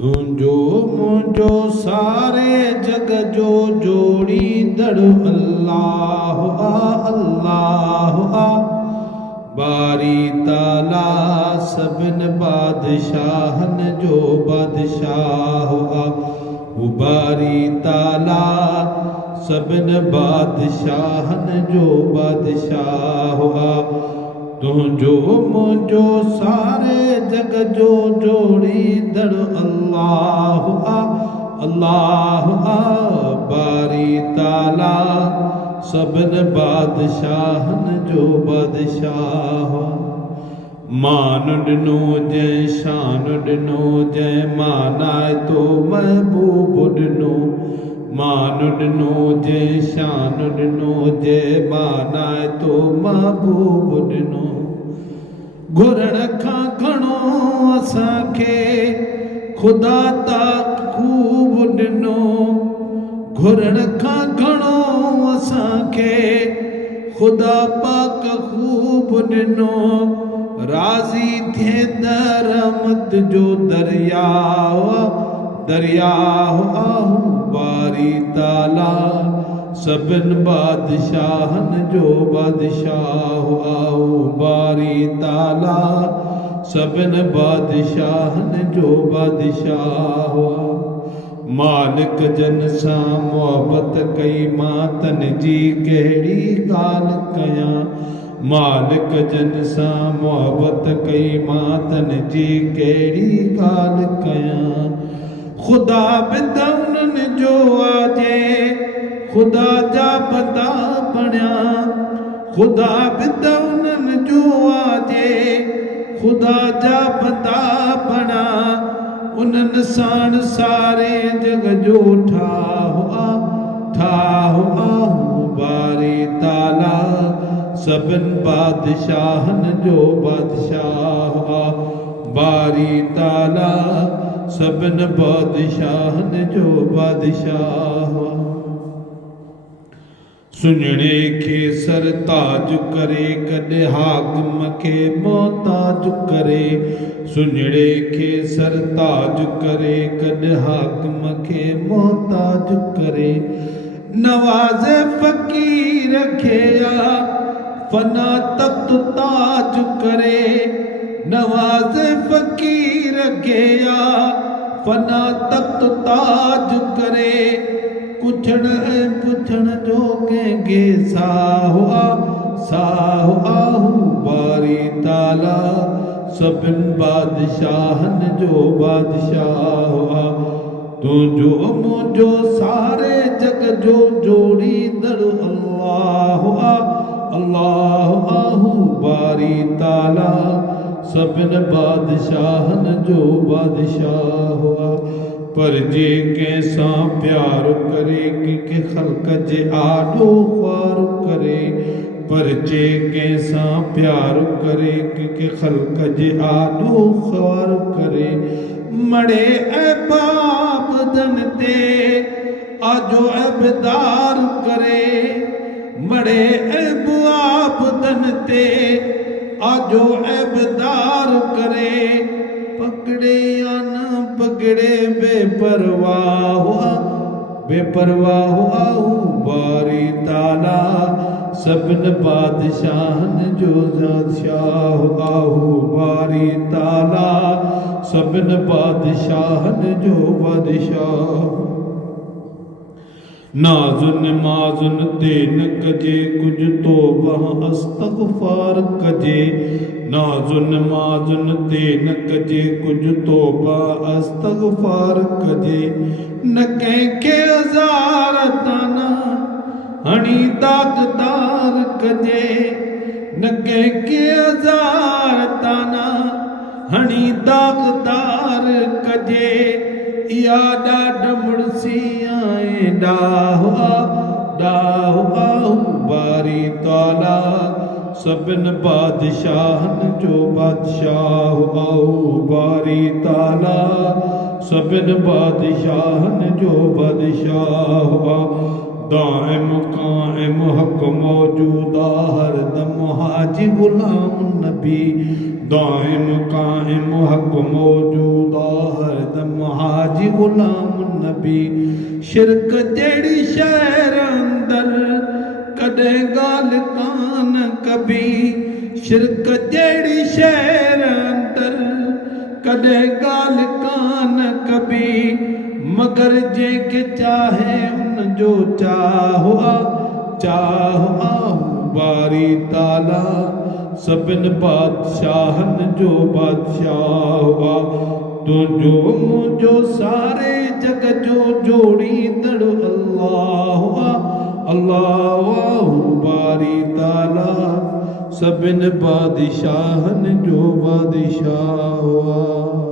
तुंहिंजो मुंहिंजो सारे जग जो जोड़ींदड़ अल्लाह आ बारी ताला सभिनि बादशाहनि जो बादशाह आ बारी ताला सभिनि बादशाहनि जो बादशाह आ तुंहिंजो मुंहिंजो सारे जग जो जोड़ींदड़ अल्लाह आ बारी ताला सभिनि बादशाहनि जो बादशाह मान ॾिनो जंहिं शान ॾिनो जंहिं मानाए तो महबूब ॾिनो मान ॾिनो जंहिं शान ॾिनो जंहिं मानाए तो महबूब ॾिनो घुरण खां घणो असांखे ख़ुदा ता ख़ूब ॾिनो घुरण खां घणो असांखे ख़ुदा पाक ख़ूब ॾिनो राज़ी थिए त रहमत जो दरियाह आहू बारी ताला सभिनि बादशाहनि जो बादशाह आहू बारी ताला सभिनि बादशाहनि जो बादशाह मालिक जन सां मोहबत कई मां तन जी कहिड़ी ॻाल्हि कयां मालिक जन सां मोहबत कई मां तन जी कहिड़ी ॻाल्हि कयां ख़ुदा बि त उन्हनि जो आजे ख़ुदा जा बंदा बणिया ख़ुदा बि त उन्हनि जो आजे ख़ुदा जा बंदा बणा उन्हनि साण सारे जग जो ठाहु आहू बारी ताला सभिनि बादशाहनि जो बादशाह आ बारी ताला सभिनि बादशाहनि जो बादशाह सुञणे खे सरताज करे कॾहिं हाकिम खे मोहताज करे सुञणे खे सरताज करे कॾहिं हाकिम खे मोहताज करे नवाज़े फ़कीर खे फना तख्त ताज करे नवाज़े फ़कीर खे फना तख्त ताज करे कुछण ऐं पुछण जो कंहिंखे साहु आहू बारी ताला सभिनि बादशाहनि जो बादशाह आ तुंहिंजो मुंहिंजो सारे जग जो जोड़ींदड़ अल्लाह आहू बारी ताला सभिनि बादशाहनि जो बादशाह आ पर जे कंहिंसां प्यार करे कंहिंखे ख़ल्क़ जे आॾो ख्वार करे पर जे कंहिंसां प्यार करे कंहिंखे ख़ल्क़ जे आॾो ख्वार करे मड़े ऐं बाबदन ते आजो ऐबदार करे मड़े ऐं बाबदन ते आजो ऐबदार करे पकड़े या न पकड़े बेपरवाह आहू बारी ताला सभिनि बादशाहनि जो बादशाह आहू बारी ताला सभिनि बादशाहनि जो बादशाह नाज़ुन माज़ुन ते न कजे कुझु तौबा अस्तग़फ़ार कजे नाज़ुन माज़ुन ते न कजे कुझु तौबा अस्तग़फ़ार कजे न कंहिंखे हज़ार ताना हणी दाग़दार कजे न कंहिंखे हज़ार ताना हणी दाग़दार कजे इहा ॾाढ मुड़सी ऐं ॾाहु आहू बारी ताला सभिनि बादशाहनि जो बादशाह आहू बारी ताला सभिनि बादशाहनि जो बादशाह दाइम काइम हक़ मौजूदा हरदम हाजी गुलाम नबी दाइम काइम हक़ मौजूदा हरदम हाजी गुलाम नबी शिरक जहिड़ी शहर अंदर कॾहिं ॻाल्हि कान कबी शिरक जहिड़ी शहर अंदर कॾहिं ॻाल्हि कान कबी मगर जंहिंखे चाहे उन जो चाहो बारी ताला सभिनि बादशाहनि जो बादशाह तुंहिंजो मुंहिंजो सारे जग जो जोड़ींदड़ अल्लाह अल्लाह बारी ताला सभिनि बादशाहनि जो बादशाह